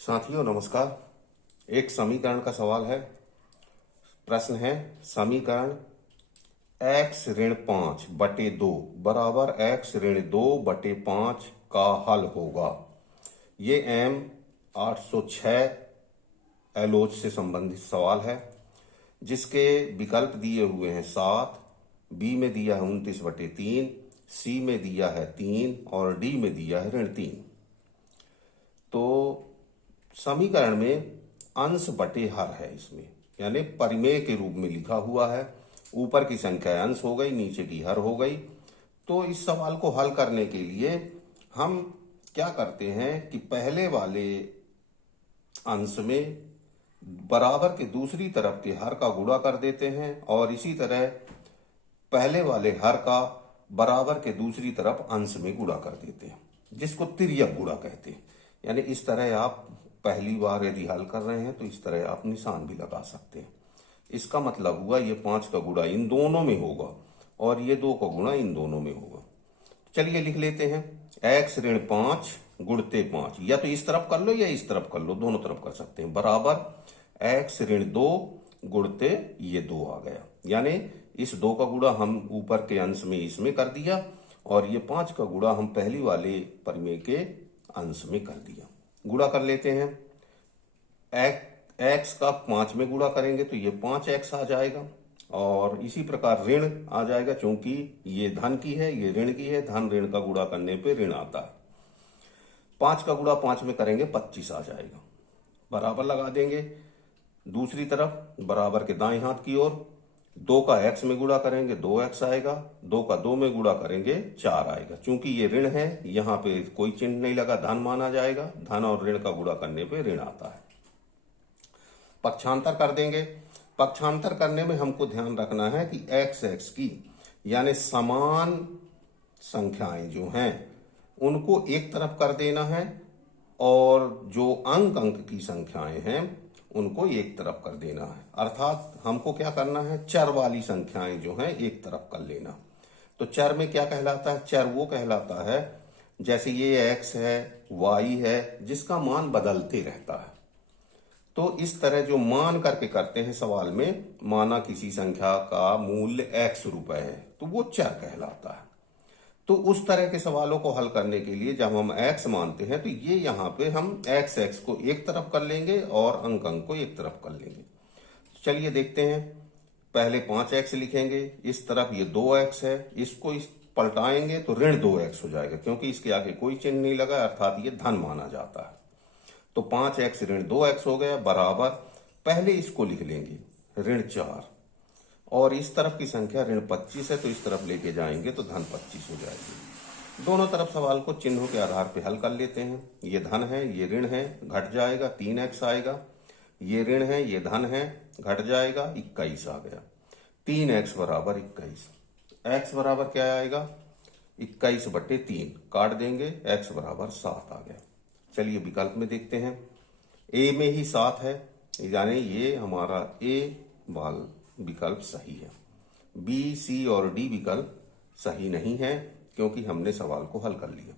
साथियों नमस्कार। एक समीकरण का सवाल है। प्रश्न है समीकरण x ऋण 5/2 बराबर x ऋण 2/5 का हल होगा। ये M 806 एलोच से संबंधित सवाल है जिसके विकल्प दिए हुए हैं 7, B में दिया है 29/3, C में दिया है 3 और D में दिया है ऋण 3। तो समीकरण में अंश बटे हर है, इसमें यानी परिमेय के रूप में लिखा हुआ है। ऊपर की संख्या अंश हो गई, नीचे की हर हो गई। तो इस सवाल को हल करने के लिए हम क्या करते हैं कि पहले वाले अंश में बराबर के दूसरी तरफ के हर का गुणा कर देते हैं और इसी तरह पहले वाले हर का बराबर के दूसरी तरफ अंश में गुणा कर देते हैं, जिसको तिर्यक गुणा कहते हैं। यानी इस तरह आप पहली बार यदि हल कर रहे हैं तो इस तरह आप निशान भी लगा सकते हैं। इसका मतलब हुआ ये 5 का गुणा इन दोनों में होगा और ये 2 का गुणा इन दोनों में होगा। चलिए लिख लेते हैं x ऋण 5 गुणते 5, या तो इस तरफ कर लो या इस तरफ कर लो, दोनों तरफ कर सकते हैं। बराबर x ऋण 2 गुणते ये 2 आ गया। यानी इस 2 का गुणा हम ऊपर के अंश में इसमें कर दिया और ये 5 का गुणा हम पहली वाले परिमेय के अंश में कर दिया। गुणा कर लेते हैं। x का 5 में गुणा करेंगे तो ये 5x आ जाएगा और इसी प्रकार ऋण आ जाएगा, क्योंकि ये धन की है ये ऋण की है। धन ऋण का गुणा करने पे ऋण आता है। 5 का गुणा 5 में करेंगे 25 आ जाएगा। बराबर लगा देंगे दूसरी तरफ बराबर के दाएं हाथ की ओर। 2 का x में गुणा करेंगे 2x आएगा। 2 का 2 में गुणा करेंगे 4 आएगा। चूंकि ये ऋण है यहाँ पे कोई चिन्ह नहीं लगा, धन माना जाएगा। धन और ऋण का गुणा करने पे ऋण आता है। पक्षांतर कर देंगे। पक्षांतर करने में हमको ध्यान रखना है कि x की यानी समान संख्याएं जो हैं उनको एक तरफ कर देना है और जो अंक की संख्याएं हैं उनको एक तरफ कर देना है। अर्थात हमको क्या करना है, चर वाली संख्याएं जो हैं एक तरफ कर लेना। तो चर में क्या कहलाता है, चर वो कहलाता है जैसे ये x है y है जिसका मान बदलते रहता है। तो इस तरह जो मान करके करते हैं सवाल में, माना किसी संख्या का मूल्य x रुपए है तो वो चर कहलाता है। तो उस तरह के सवालों को हल करने के लिए जब हम x मानते हैं तो ये यहाँ पे हम x को एक तरफ कर लेंगे और अंक को एक तरफ कर लेंगे। चलिए देखते हैं। पहले 5x लिखेंगे, इस तरफ ये 2x है, इसको इस पलटाएंगे तो ऋण 2x हो जाएगा, क्योंकि इसके आगे कोई चिन्ह नहीं लगा, अर्थात ये धन माना जाता है। तो 5x ऋण 2x हो गया। बराबर पहले इसको लिख लेंगे ऋण 4 और इस तरफ की संख्या ऋण 25 है तो इस तरफ लेके जाएंगे तो धन 25 हो जाएगी। दोनों तरफ सवाल को चिन्हों के आधार पर हल कर लेते हैं। ये धन है ये ऋण है, घट जाएगा 3x आएगा। ये ऋण है ये धन है, घट जाएगा 21 आ गया। 3x बराबर 21। x बराबर क्या आएगा, 21/3 काट देंगे, x बराबर 7 आ गया। चलिए विकल्प में देखते हैं। a में ही 7 है, यानी ये हमारा a वाला विकल्प सही है। B, C और D विकल्प सही नहीं है, क्योंकि हमने सवाल को हल कर लिया।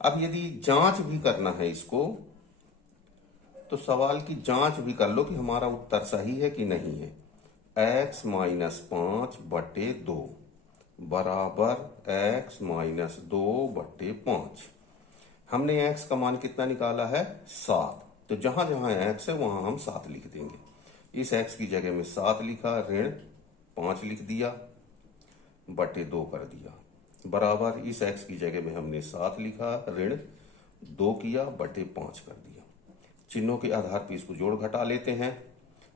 अब यदि जांच भी करना है इसको, तो सवाल की जांच भी कर लो कि हमारा उत्तर सही है कि नहीं है। x - 5/2 बराबर x - 2/5। हमने x का मान कितना निकाला है, 7। तो जहां जहां x है वहां हम 7 लिख देंगे। इस x की जगह में 7 लिखा, ऋण 5 लिख दिया, बटे 2 कर दिया। बराबर इस x की जगह में हमने 7 लिखा, ऋण 2 किया, बटे 5 कर दिया। चिन्हों के आधार पर इसको जोड़ घटा लेते हैं।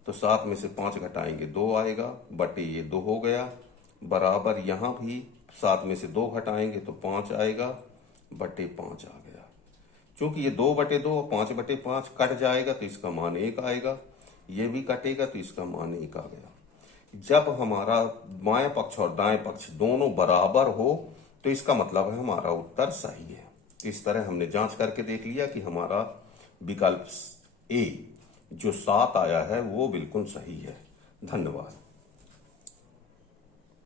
तो 7 में से 5 घटाएंगे 2 आएगा, बटे ये 2 हो गया। बराबर यहाँ भी 7 में से 2 घटाएंगे तो 5 आएगा, बटे 5 आ गया। क्योंकि ये 2/2 और 5/5 कट जाएगा तो इसका मान 1 आएगा। ये भी कटेगा तो इसका मान 1 आ गया। जब हमारा बाएं पक्ष और दाएं पक्ष दोनों बराबर हो तो इसका मतलब है हमारा उत्तर सही है। इस तरह हमने जांच करके देख लिया कि हमारा विकल्प ए जो 7 आया है वो बिल्कुल सही है। धन्यवाद।